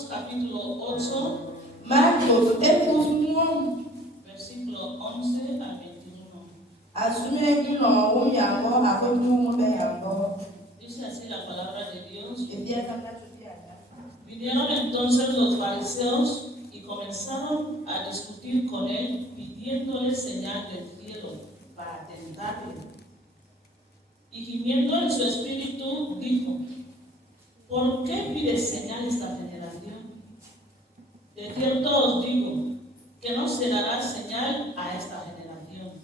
Marcos capítulo 8, Marcos versículo 11 al 21. Dice así la palabra de Dios. Vinieron entonces los fariseos y comenzaron a discutir con él, pidiéndole señal del cielo para tentarle. Y gimiendo en su espíritu, dijo: ¿por qué pide señal esta generación? De cierto os digo que no se dará señal a esta generación.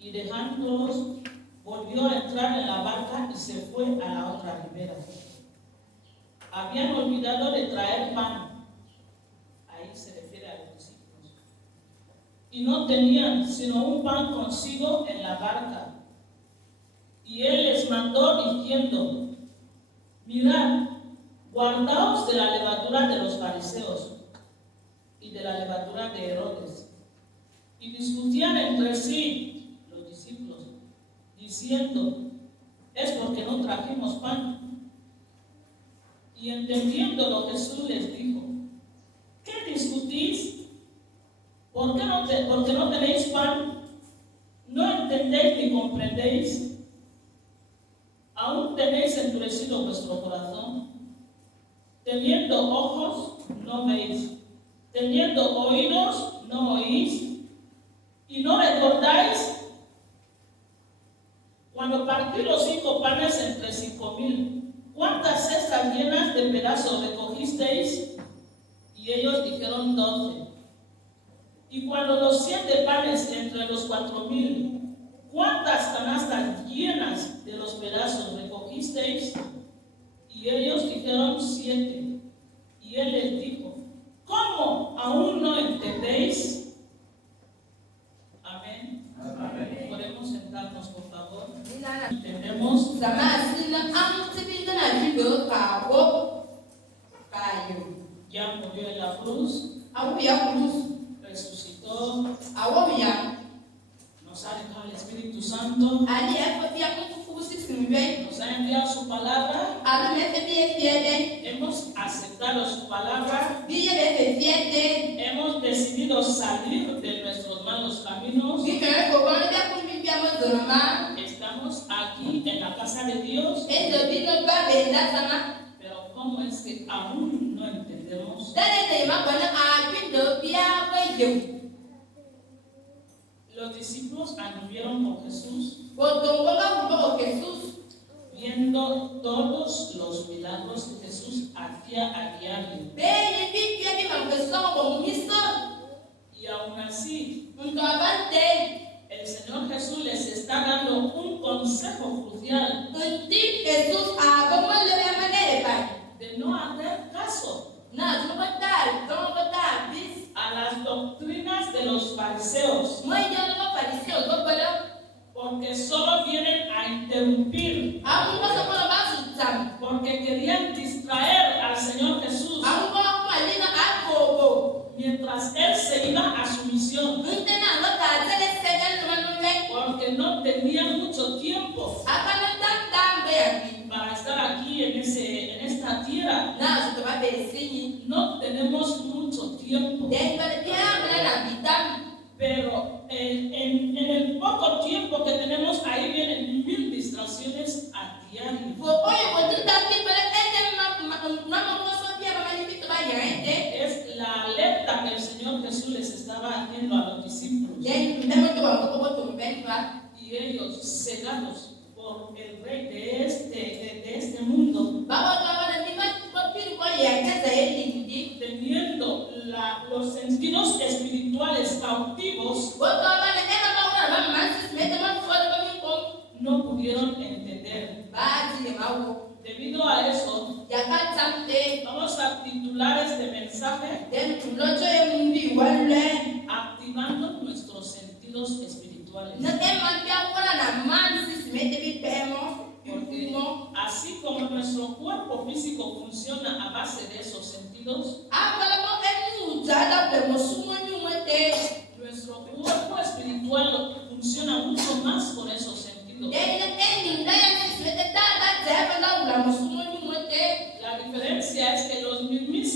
Y dejándolos, volvió a entrar en la barca y se fue a la otra ribera. Habían olvidado de traer pan. Ahí se refiere a los discípulos. Y no tenían sino un pan consigo en la barca. Y él les mandó diciendo: mirad, guardaos de la levadura de los fariseos y de la levadura de Herodes. Y discutían entre sí los discípulos, diciendo: es porque no trajimos pan. Y entendiéndolo, Jesús les dijo: ¿qué discutís? Porque no tenéis pan? ¿No entendéis ni comprendéis? ¿Aún tenéis endurecido vuestro corazón? Teniendo ojos, no veis; teniendo oídos, no oís. ¿Y no recordáis cuando partí los 5 panes entre 5,000? ¿Cuántas cestas llenas de pedazos recogisteis? Y ellos dijeron 12. Y cuando los 7 panes entre los 4,000, ¿cuántas canastas llenas de los pedazos recogisteis? Y ellos dijeron 7. Y él les dijo: ¿cómo aún no entendéis? Amén. Amén. Podemos sentarnos, por favor. Entendemos. Ya murió en la cruz, resucitó, nos ha dejado el Espíritu Santo, nos ha enviado su palabra, hemos aceptado su palabra, hemos decidido salir de nuestros malos caminos. Estamos aquí en la casa de Dios, pero ¿cómo es que aún no entendemos? Los discípulos anduvieron con Jesús, viendo todos los milagros que Jesús hacía a diario. Y aún así, el Señor Jesús les está dando un consejo crucial de no hacer caso a las doctrinas de los fariseos, porque solo vienen a interrumpir, porque querían distraer al Señor Jesús mientras Él se iba a su misión, porque no tenían mucho tiempo para estar aquí en esta tierra. No tenemos mucho tiempo, pero en el poco tiempo que tenemos, ahí vienen 1000 distracciones a diario. Es la alerta que el Señor Jesús les estaba haciendo a los discípulos. Y ellos, cegados por el rey de este mundo, teniendo los sentidos espirituales cautivos, no pudieron entender. Debido a eso, vamos a titular este mensaje activando nuestros sentidos espirituales. Porque así como nuestro cuerpo físico funciona a base de esos sentidos, nuestro cuerpo espiritual funciona mucho más con esos sentidos. La diferencia es que los mismos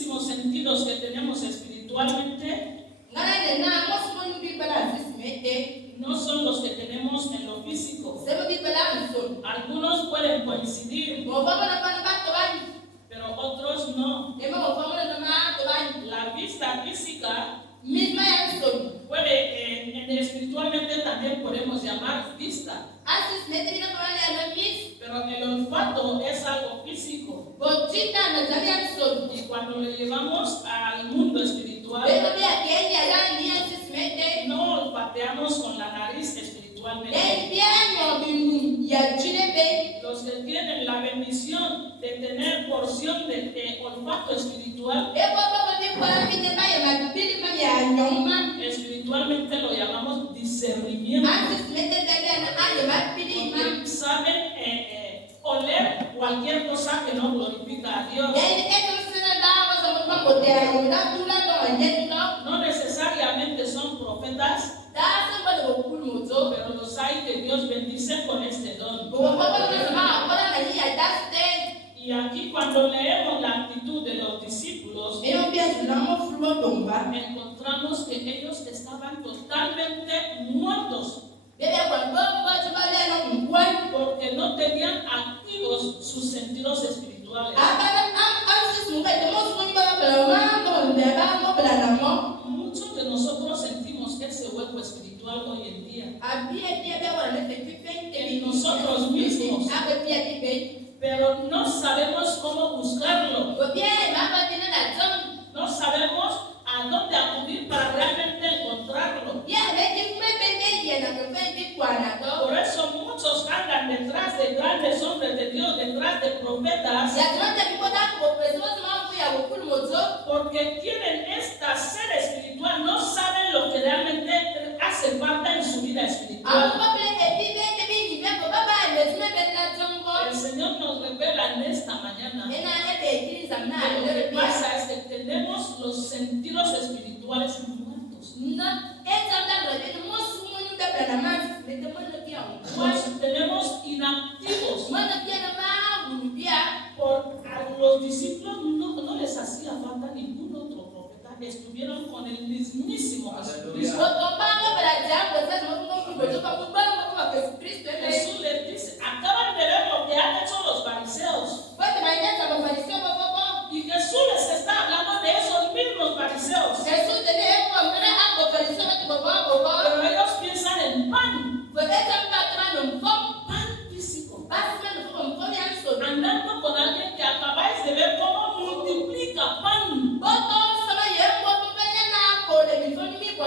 los que tenemos espiritualmente Ngana na mo so ni bi bala sismete. no son los que tenemos en lo físico. Se bi bala so. Algunos pueden coincidir, Mo ba na ba to bani. pero otros no. E mo ba na ma to bani. La vista física Misma ya so. puede, espiritualmente también podemos llamar vista, Asismete ni na ba na bis. pero el olfato es algo físico. Bo chita na jamia so. Y cuando lo llevamos al mundo espiritual, Pero bi ake ya la ni asismete. no olfateamos con la nariz espiritualmente. Los que tienen la bendición de tener porción de olfato espiritual, espiritualmente lo llamamos discernimiento. Porque saben oler cualquier cosa que no glorifica a Dios. No necesariamente son profetas, pero los hay que Dios bendice con este don. Y aquí cuando leemos la actitud de los discípulos, encontramos que ellos estaban totalmente muertos porque no tenían activos sus sentidos espirituales. Muchos de nosotros sentimos ese hueco espiritual hoy en día en nosotros mismos, pero no sabemos cómo buscarlo. No sabemos a dónde acudir para realmente encontrarlo. Por eso muchos andan detrás de grandes hombres de Dios, detrás de profetas, porque tienen esta sed espiritual, no saben lo que realmente hace falta en su vida espiritual. El Señor nos revela en esta mañana que lo que pasa es que tenemos los sentidos espirituales muertos. Los tenemos inactivos. A los discípulos no les hacía falta ningún otro profeta. Estuvieron con el mismísimo Jesucristo. Jesús les dice, acaban de ver lo que han hecho los fariseos. Y Jesús les está hablando de esos mismos fariseos. Pero ellos piensan en pan. Pan físico. Andando con alguien que acabáis de ver cómo multiplica pan.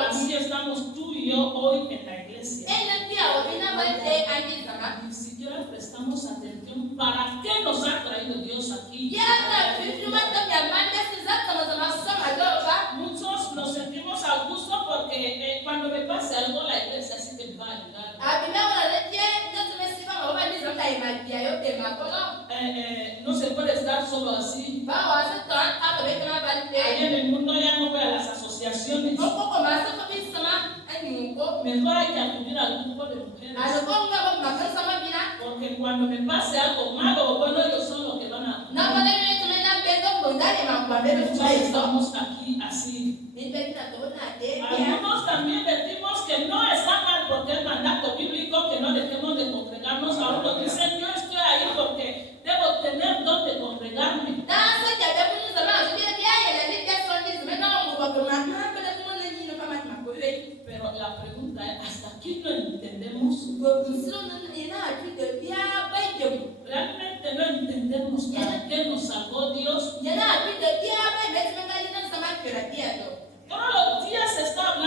Así estamos tú y yo hoy en la iglesia. Ni siquiera prestamos atención para qué nos ha traído Dios aquí. Muchos nos sentimos a gusto porque cuando me pase algo la iglesia sí que me va a ayudar. No se puede estar solo así. Ahí en el mundo ya no veo a las asociaciones. Mejor hay que acudir al grupo de mujeres. Porque cuando me pase algo malo o bueno, ellos son los que van a. Nosotros estamos aquí así. Algunos también decimos que no está mal porque es mandato bíblico que no dejemos de congregarnos. Ahora dicen, yo estoy ahí porque debo tener donde congregarme. Pero la pregunta es, ¿hasta aquí lo entendemos? Realmente no entendemos para qué nos salvó Dios. Todos los días se está hablando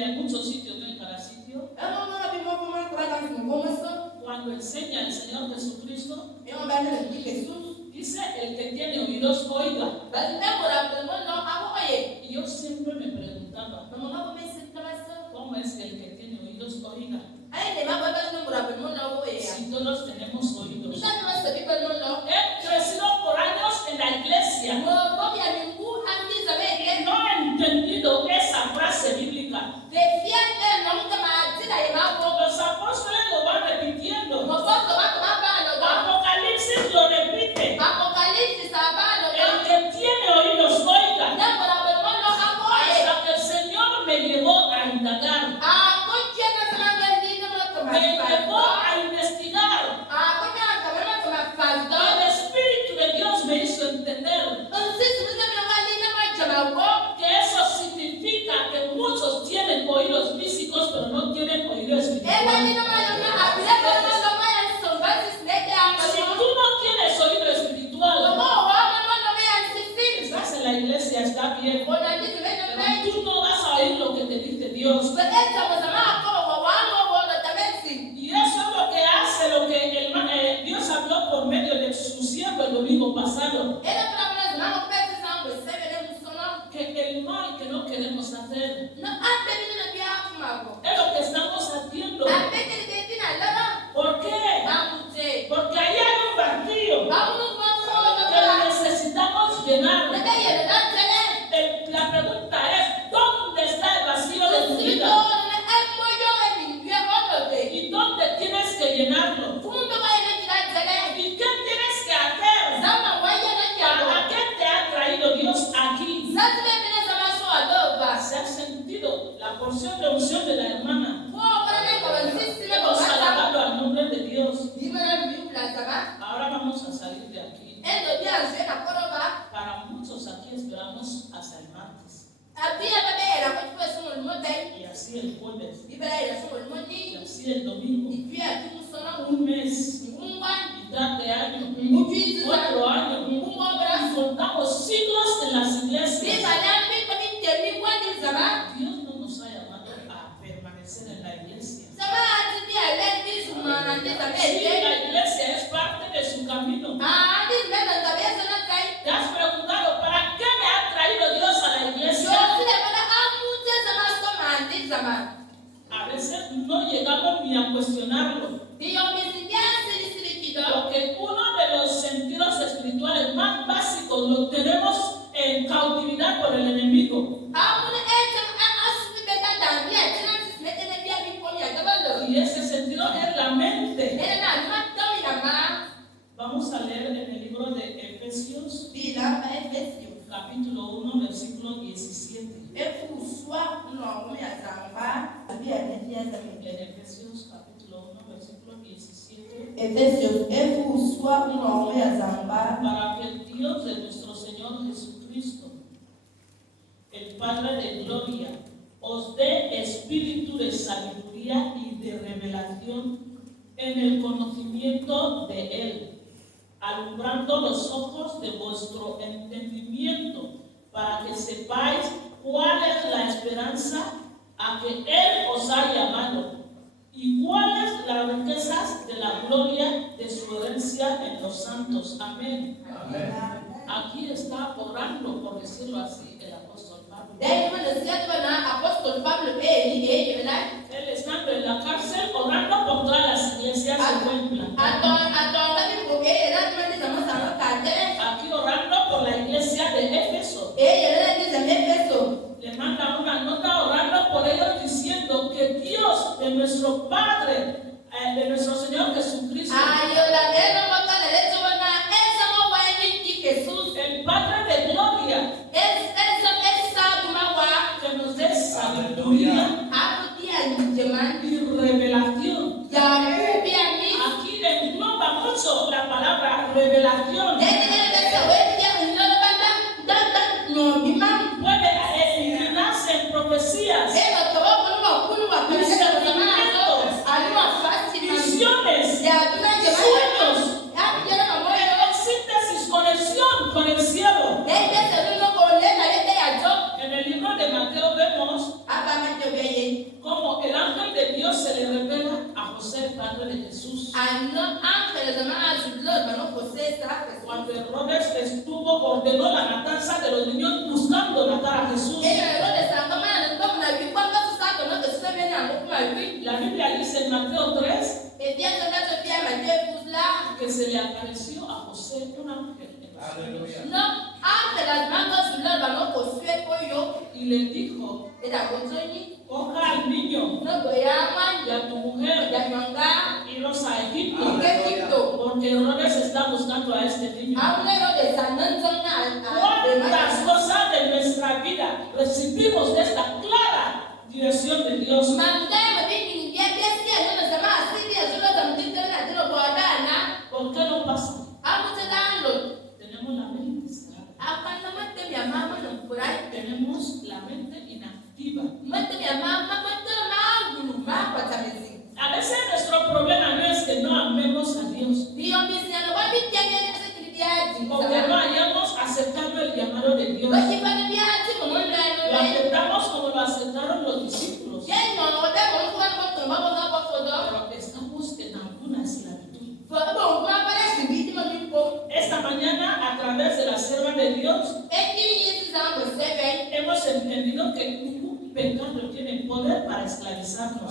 Seguramente hay muchos sitios, no en cada sitio. Cuando enseña el Señor Jesucristo, dice: el que tiene oídos, oiga. Y yo siempre me preguntaba, ¿cómo es que el que tiene oídos, oiga? Si todos tenemos oídos. He crecido por años en la iglesia. No he entendido esa frase bíblica. Los apóstoles lo van repitiendo. Apocalipsis lo repite. El que tiene oídos, oiga. Hasta que el Señor me llevó a indagar. Me llevó a investigar. El Espíritu de Dios me hizo entender que eso significa que muchos tienen oídos físicos, pero no tienen oídos espirituales. Si tú no tienes oído espiritual, estás en la iglesia, está bien, pero tú no vas a oír lo que te dice Dios. Y eso es lo que hace, lo que Dios habló por medio de su siervo el domingo pasado. Que el mal que no queremos hacer es lo que estamos haciendo. ¿Por qué? Porque ahí hay un vacío que necesitamos llenar. La pregunta es: ¿dónde está el vacío de tu vida? ¿Y dónde tienes que llenarlo? ¿Y qué tienes que hacer? ¿A qué te ha traído Dios aquí? ¿Se ha sentido la porción de unción de la hermana? Hemos alabado al nombre de Dios. Ahora vamos a salir de aquí. Para muchos aquí esperamos hasta el martes. Y así el jueves. Y así el domingo. Un mes. Mitad de año. 4 años. Y contamos siglos en las iglesias. Dios no nos ha llamado a permanecer en la iglesia. Sí, la iglesia es parte de su camino. ¿Te has preguntado para qué me ha traído Dios a la iglesia? A veces no llegamos ni a cuestionarlo. Porque uno de los sentidos espirituales más básicos lo tenemos en cautividad por el enemigo. Y ese sentido es la mente. Vamos a leer en el libro de Efesios, capítulo 1, versículo 17. En Efesios, capítulo 1, versículo 17. Para que el Dios de nuestro Señor Jesucristo, el Padre de gloria, os dé espíritu de sabiduría y de revelación en el conocimiento de Él, alumbrando los ojos de vuestro entendimiento, para que sepáis cuál es la esperanza a que Él os ha llamado y cuáles las riquezas de la gloria de su herencia en los santos. Amén. Amén. Aquí está orando, por decirlo así, el apóstol Pablo. Él estando en la cárcel orando por todas las iglesias que encuentran. Aquí orando por la iglesia de Éfeso. Le manda una nota orando por ellos, diciendo que Dios de nuestro Padre, de nuestro Señor Jesucristo, el Padre de gloria, que nos dé sabiduría y revelación. Aquí engloba mucho la palabra revelación. Puede inclinarse en profecías, visiones, sueños, en síntesis, conexión con el cielo. En el libro de Mateo vemos Jesús. Cuando Herodes ordenó la matanza de los niños buscando matar a Jesús. La Biblia dice en Mateo 3 que se le apareció a José una mujer en los sueños. Y le dijo, coja al niño y a tu mujer y iros a Egipto, porque Herodes está buscando a este niño. ¿Cuántas cosas de nuestra vida recibimos de esta clara dirección de Dios? ¿Por qué no pasa? Tenemos la mente cerrada. Tenemos la mente inactiva. A veces nuestro problema no es que no amemos a Dios, porque no hayamos aceptado el llamado de Dios. Lo aceptamos como lo aceptaron los discípulos, pero estamos en alguna esclavitud. Esta mañana, a través de la sierva de Dios, hemos entendido que ningún pecado tiene poder para esclavizarnos.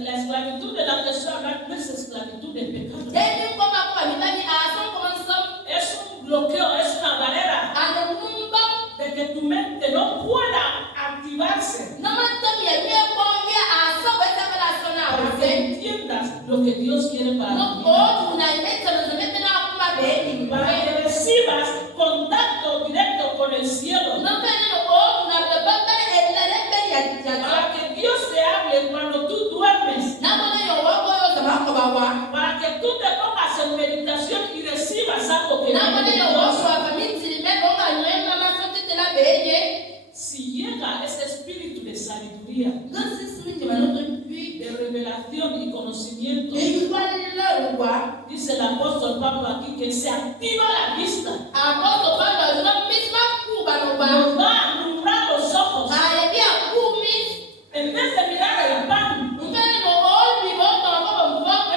La esclavitud de la persona no es esclavitud de pecado. Es un bloqueo, es una barrera de que tu mente no pueda activarse para que entiendas lo que Dios quiere para ti, para que recibas contacto directo con el cielo, para que Dios te hable cuando tú duermes, para que tú te pongas en meditación y recibas algo que viene de Dios. Si llega ese espíritu de sabiduría, de revelación y conocimiento, dice el apóstol Pablo aquí que se activa la vista, nos va a alumbrar los ojos. En vez de mirar el pan, en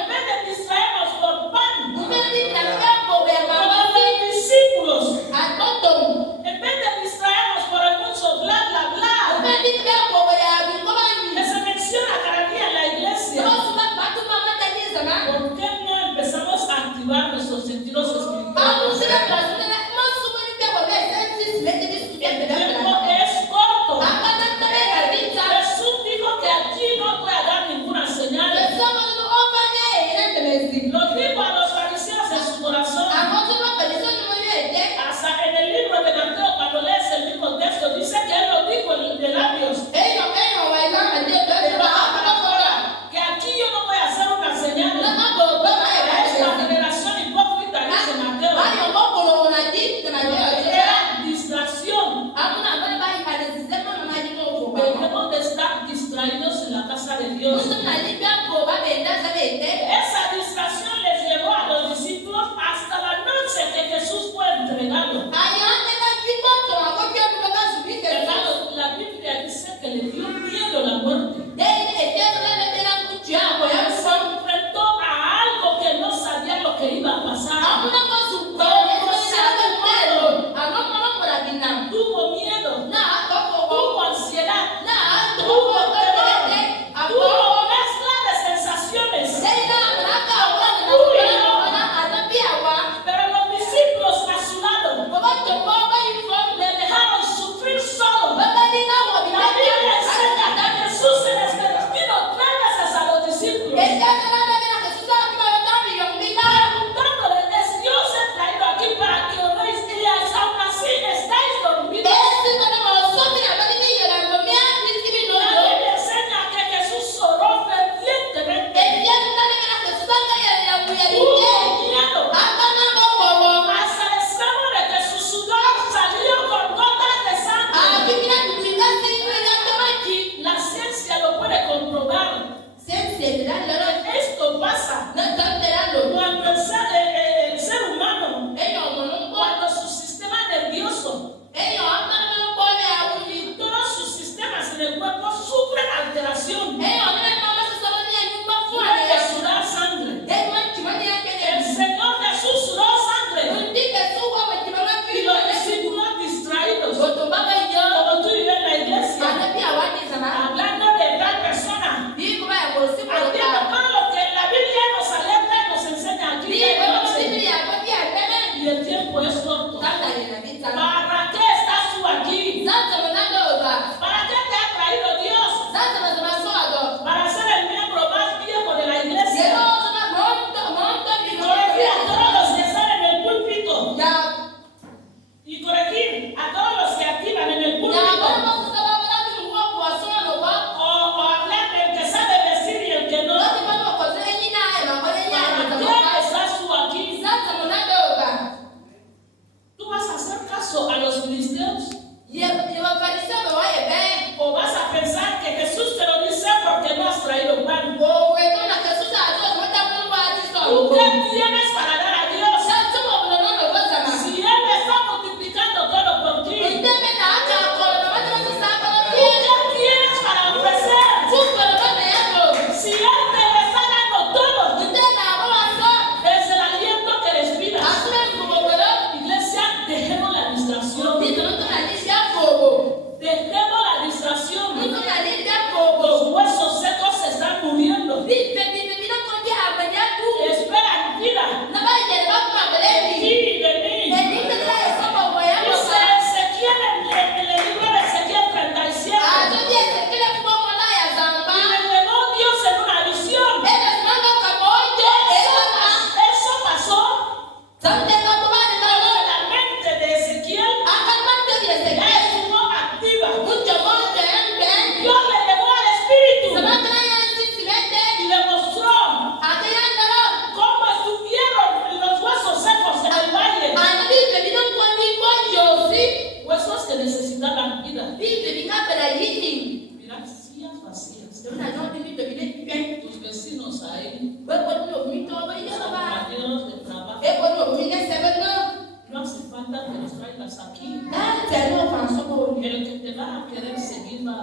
vez de distraernos por pan, como los discípulos, en vez de distraernos por el mucho bla bla bla que se menciona cada día en la iglesia, ¿por qué no empezamos a activar nuestros sentidos espirituales? El tiempo es corto. Jesús dijo que aquí no puede dar ninguna señal. Lo dijo a los fariseos en su corazón. Hasta en el libro de Mateo, cuando lees el mismo texto, dice que él lo dijo de labios. Que aquí yo no voy a hacer una señal. A esta generación hipócrita dice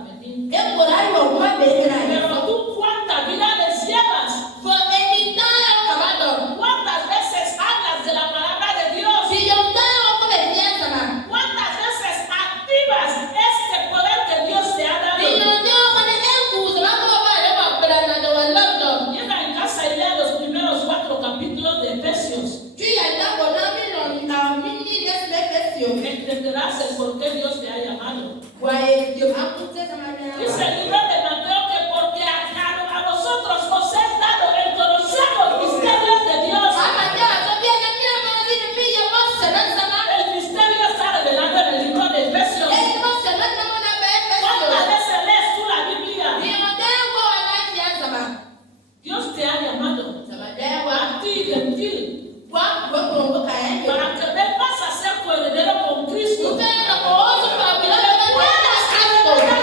a venir. Pero tú, ¿cuántas vidas les llevas? ¿Cuántas veces hablas de la palabra de Dios? ¿Cuántas veces activas este poder que Dios te ha dado? Llega en casa y lea los primeros 4 capítulos de Efesios. Entenderás el por qué Dios te ha llamado. Dice el libro de Mateo que porque a vosotros os es dado el conocer los misterios de Dios. El misterio está revelado en el libro de Efesios. ¿Cuántas veces lees tú la Biblia? Dios te ha llamado a ti, gentil, para que vengas a ser coheredero con Cristo.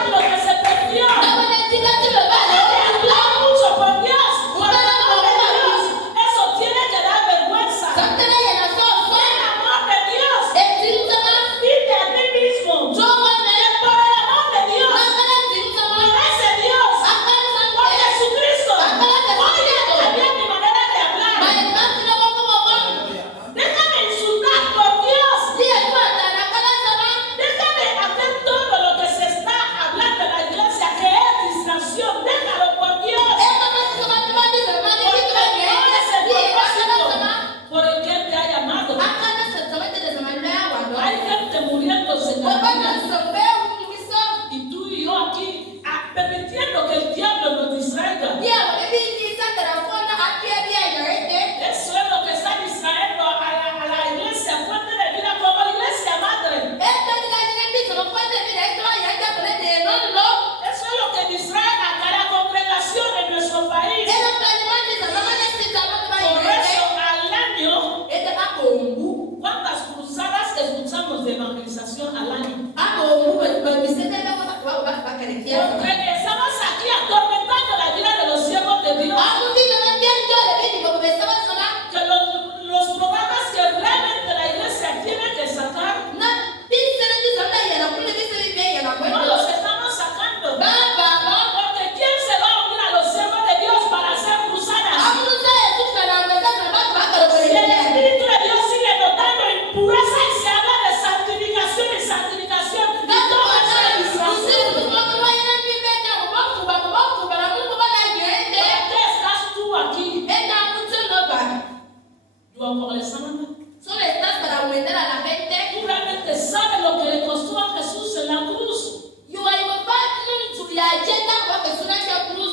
Lo que se perdió. Hablar mucho por Dios, por el amor de Dios. Eso tiene que dar vergüenza. El amor de Dios. Dite a ti mismo. Por el amor de Dios. Por ese Dios. Por Jesucristo. Oye, cambiar mi manera de hablar. Déjame insultar por Dios. Déjame hacer todo lo que se está hablando en la iglesia, que es distracción. Déjalo por Dios. Por el que Él te ha llamado. Hay gente muriéndose en la vida. Y tú y yo aquí permitiendo que el diablo nos distraiga. Eso es lo que está distrayendo a la iglesia fuente de vida como iglesia madre. Eso es lo que distrae a cada congregación en nuestro país. Por eso al año, ¿cuántas cruzadas escuchamos de evangelización al año? Porque estamos aquí atormentando la vida de los siervos de Dios. Que los programas que realmente la iglesia tiene que sacar, no los estamos sacando. Porque ¿quién se va a unir a los siervos de Dios para hacer cruzadas? Si el Espíritu de Dios sigue notando impureza y se habla de santificación y santificación, y todo eso es distracción. ¿Por qué estás tú aquí? Yo como les amo. Tú realmente sabes lo que le costó a Jesús en la cruz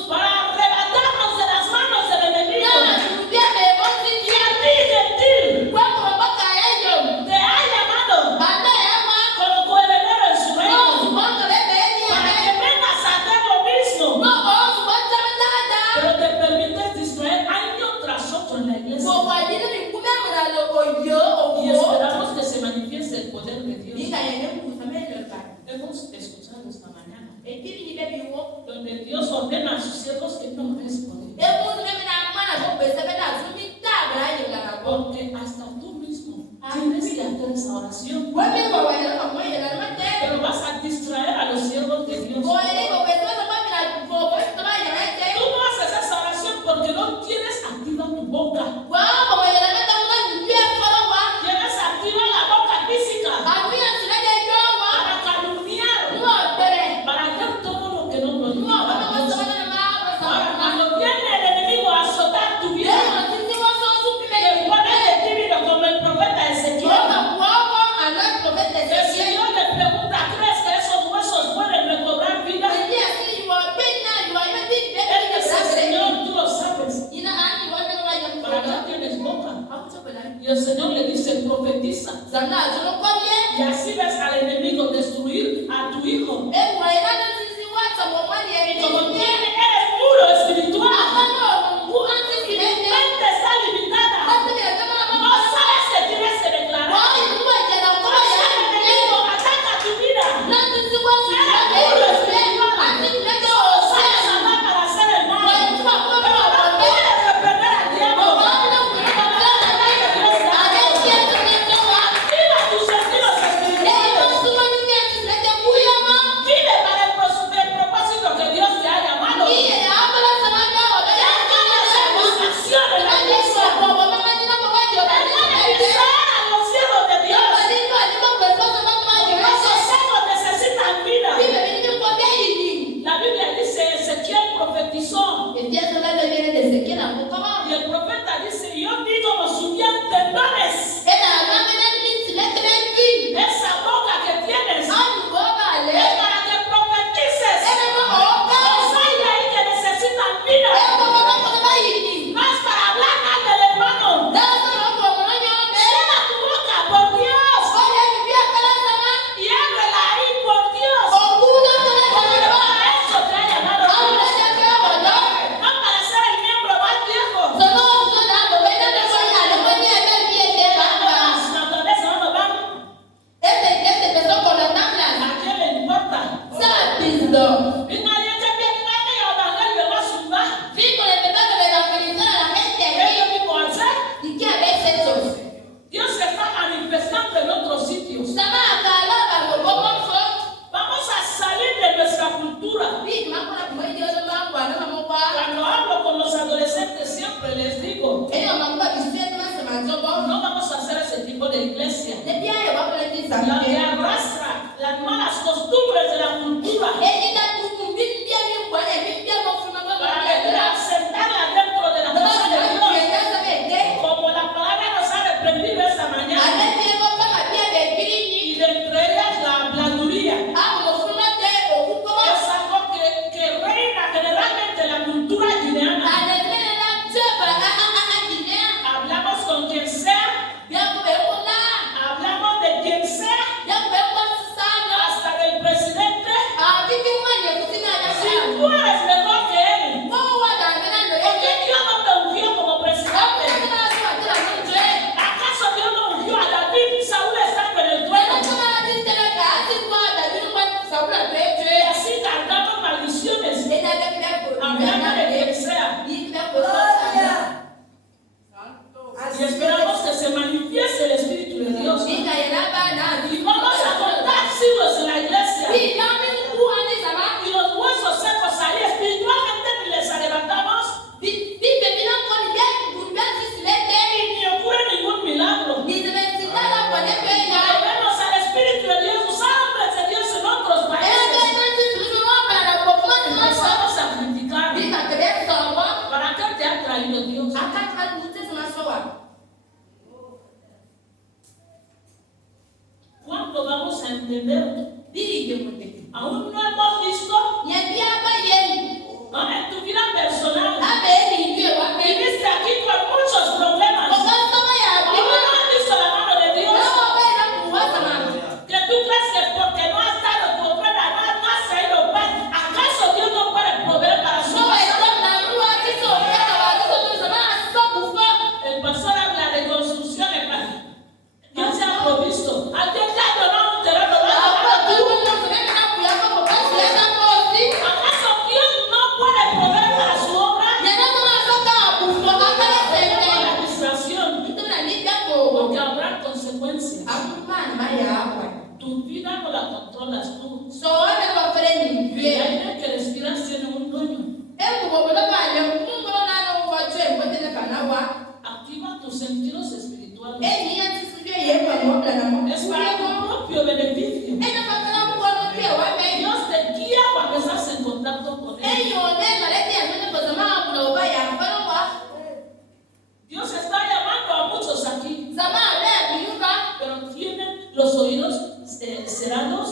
para arrebatarnos de las manos del enemigo. Y a ti, gentil, te ha llamado como coheredero en su reino para que vengas a hacer lo mismo. Pero te permites distraer año tras otro en la iglesia. Y esperamos que se manifieste el poder de Dios. Hemos escuchado esta mañana donde Dios ordena a sus siervos que no es poder. Porque hasta tú mismo tienes que hacer esa oración. Pero vas a distraer a los siervos de Dios. Tú no haces esa oración porque no tienes activa tu boca. Tienes activa la boca física para calumniar, para hacer todo lo que no glorifica a Dios. Ahora, cuando viene el enemigo a azotar tu vida, te pone de tímido como el profeta Ezequiel. El Señor le pregunta, ¿crees que esos huesos pueden recobrar vida? Él dice, Señor, tú lo sabes. ¿Para qué tienes boca? Y el Señor le dice, profetiza. Y así ves al enemigo destruir a tu hijo. Y como eres puro espiritual, y tu mente está limitada, no sabes que tienes que declarar. Cuando el enemigo ataca tu vida, eres puro espiritual, no sabes hablar para hacer el mal, pero no puedes reprender al diablo. Activa tus sentidos espirituales. Vive para el ese tipo de iglesia. Ne bia ye wa pele ti La sa que mi. arrastra las malas costumbres de la cultura Eni da tu mi bia mi kwa ne mi bia mo funa ba para ba. venir a sentarla dentro de la Ba casa de ba Dios. ye da sa me de. Como la palabra nos ha reprendido esta mañana. Ane ti ko pa ma bia be biri ni. Y de entre ellas la habladuría. A mo funa de o ku ko. Es algo que reina generalmente en la cultura guineana. Ane te na je ba a dinya. Hablamos con quien sea, Bia ko be ko la. hablamos de quien sea, Ya be ko sa na. hasta del presidente. A ti ti ma ye ku ti na ya Si sa. tú eres mejor que él, Mo wa da me na no ¿por qué ye. Dios no te ungió como presidente? ¿Acaso Dios no ungió a David? Saúl estando en el trono. Y así cargamos maldiciones. Hablando de quien sea. Y esperamos que se manifieste el Espíritu de Dios. Y vamos a contar siglos en la iglesia. Y los huesos secos ahí espiritualmente ni les levantamos. Y ni ocurre ningún milagro. Y vemos al Espíritu de Dios usar hombres de Dios en otros países. Empezamos a criticar. ¿Para qué te ha traído Dios? ¿Cuándo vamos a entender? Aún no hemos visto en tu vida personal. Viniste aquí con muchos problemas. Aún no has visto la mano de Dios. Que tú crees que porque no has dado tu ofrenda, no has traído pan. ¿Acaso Dios no puede proveer para su casa? El pastor habla de construcción. Dios se ha provisto. Alguien ya ha donado un terreno. ¿Acaso Dios no puede proveer para su obra? La distracción. Porque habrá consecuencias. Tu vida no la controlas tú. El aire que respiras tiene un dueño. Activa tus sentidos espirituales. Es para tu propio beneficio. Dios te guía cuando estás en contacto con Él. Dios está llamando a muchos aquí, pero tienen los oídos cerrados